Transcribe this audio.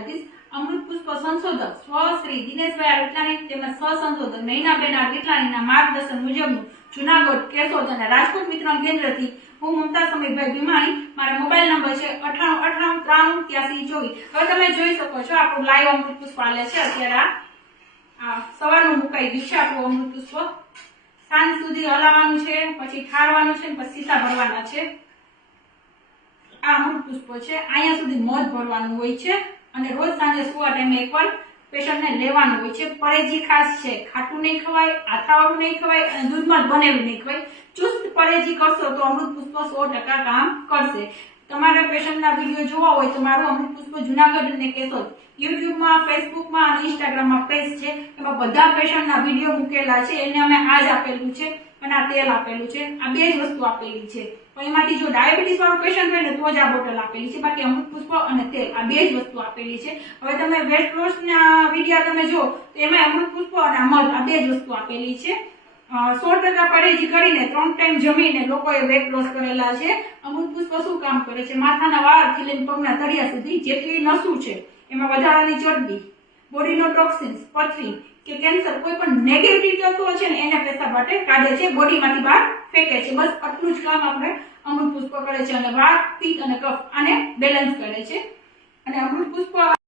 બતાવીશ। અમૃત પુષ્પ સંશોધક સ્વ શ્રી દિનેશભાઈ વિટલાણી તેમજ સહસંશોધક નૈનાબેન વિટલાણીના માર્ગદર્શન મુજબનું જુનાગઢ, કેશોદ અને રાજકોટ વિતરણ કેન્દ્રથી હું મમતા સમીરભાઈ ભીમાણી। મારો મોબાઈલ નંબર છે 9898938324। હવે તમે જોઈ શકો છો આપણું લાઈવ અમૃત પુષ્પ આલે છે। અત્યારે આ સવારનું મુકાઈ ગયું છે આપણું અમૃત પુષ્પ। સાંજ સુધી હલાવવાનું છે, પછી ઠારવાનું છે, પછી સીતા ભરવાના છે। આ અમૃત પુષ્પ છે, અહીંયા સુધી મધ ભરવાનું હોય છે અને રોજ સાંજે સુવા ટાઈમે એકવાર પેશન્ટને લેવાનું હોય છે। પરેજી ખાસ છે, ખાટું નહીં ખવાય, આથાવાળું નહીં ખવાય અને દૂધમાં જ બનેલું નહીં ખવાય। ચુસ્ત પરેજી કરશો તો અમૃત પુષ્પ 100% કામ કરશે। તમારે પેશન્ટના વિડીયો જોવા હોય તો મારું અમૃત પુષ્પ જુનાગઢ અને કેશોદ યુટ્યુબમાં, ફેસબુકમાં અને ઇન્સ્ટાગ્રામમાં પેજ છે, એમાં બધા પેશન્ટના વિડીયો મૂકેલા છે। એને અમે આજ આપેલું છે અને આ તેલ આપેલું છે, આ બે જ વસ્તુ આપેલી છે। પણ એમાંથી જો ડાયાબિટીસ વાળું પેશન્ટ હોય ને તો જ આ બોટલ આપેલી છે, બાકી અમૃત પુષ્પ અને તેલ આ બે જ વસ્તુ આપેલી છે। હવે તમે વેટ લોસ ના વિડીયો તમે જો તો એમાં અમૃત પુષ્પ અને મધ આ બે જ વસ્તુ આપેલી છે। 100% પરેજી કરીને 3 ટાઈમ જમીને લોકોએ વેટ લોસ કરેલા છે। અમૃત પુષ્પ શું કામ કરે છે? માથાના વાળથી લઈને પગના તળિયા સુધી જેટલી નસું છે એમાં વધારાની ચરબી, બોડીનો ટોક્સિન્સ, પથરી કે કેન્સર કોઈ પણ નેગેટિવ તત્વો છે ને એને પેશાબ માટે કાઢે છે, બોડીમાંથી બહાર ફેંકે છે। બસ આટલું જ કામ આપણે અમૃત પુષ્પ કરે છે અને વાત, પિત્ત અને કફ આને બેલેન્સ કરે છે। અને અમૃત પુષ્પ